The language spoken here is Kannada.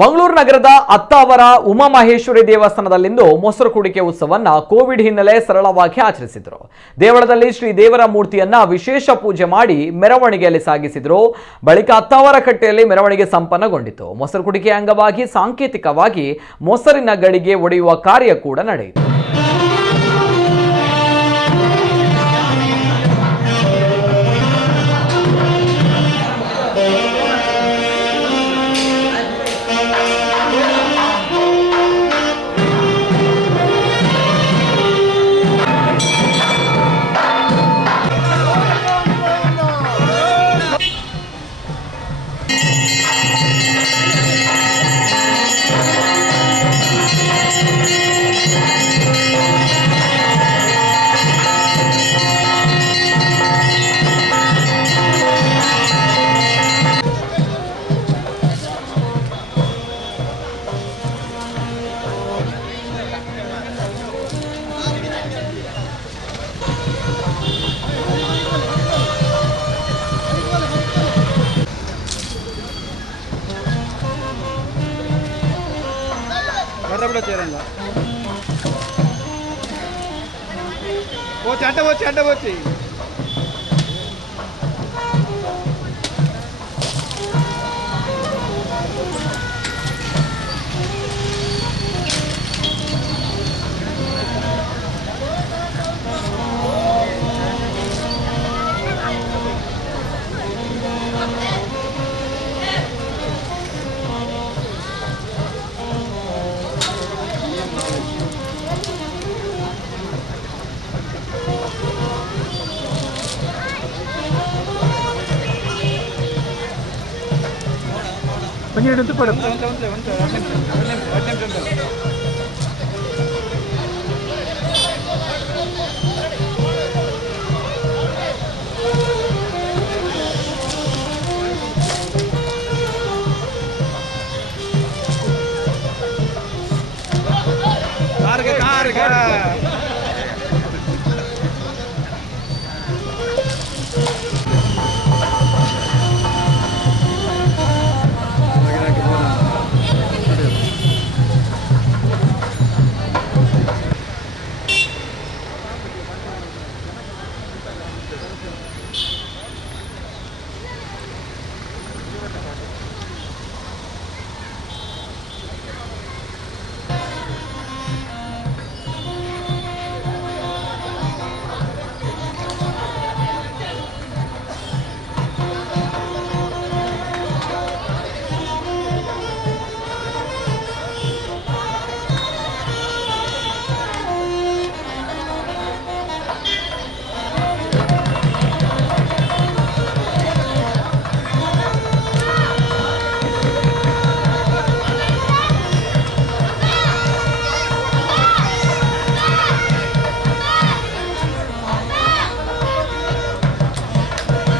ಮಂಗಳೂರು ನಗರದ ಅತ್ತಾವರ ಉಮಾಮಹೇಶ್ವರಿ ದೇವಸ್ಥಾನದಲ್ಲಿಂದು ಮೊಸರು ಕುಡಿಕೆ ಉತ್ಸವವನ್ನು ಕೋವಿಡ್ ಹಿನ್ನೆಲೆ ಸರಳವಾಗಿ ಆಚರಿಸಿದರು. ದೇವಳದಲ್ಲಿ ಶ್ರೀ ದೇವರ ಮೂರ್ತಿಯನ್ನ ವಿಶೇಷ ಪೂಜೆ ಮಾಡಿ ಮೆರವಣಿಗೆಯಲ್ಲಿ ಸಾಗಿಸಿದರು. ಬಳಿಕ ಅತ್ತಾವರ ಕಟ್ಟೆಯಲ್ಲಿ ಮೆರವಣಿಗೆ ಸಂಪನ್ನಗೊಂಡಿತು. ಮೊಸರು ಕುಡಿಕೆ ಅಂಗವಾಗಿ ಸಾಂಕೇತಿಕವಾಗಿ ಮೊಸರಿನ ಗಡಿಗೆ ಒಡೆಯುವ ಕಾರ್ಯ ಕೂಡ ನಡೆಯಿತು. వచ్చి கொஞ்சம் எடுத்து படம்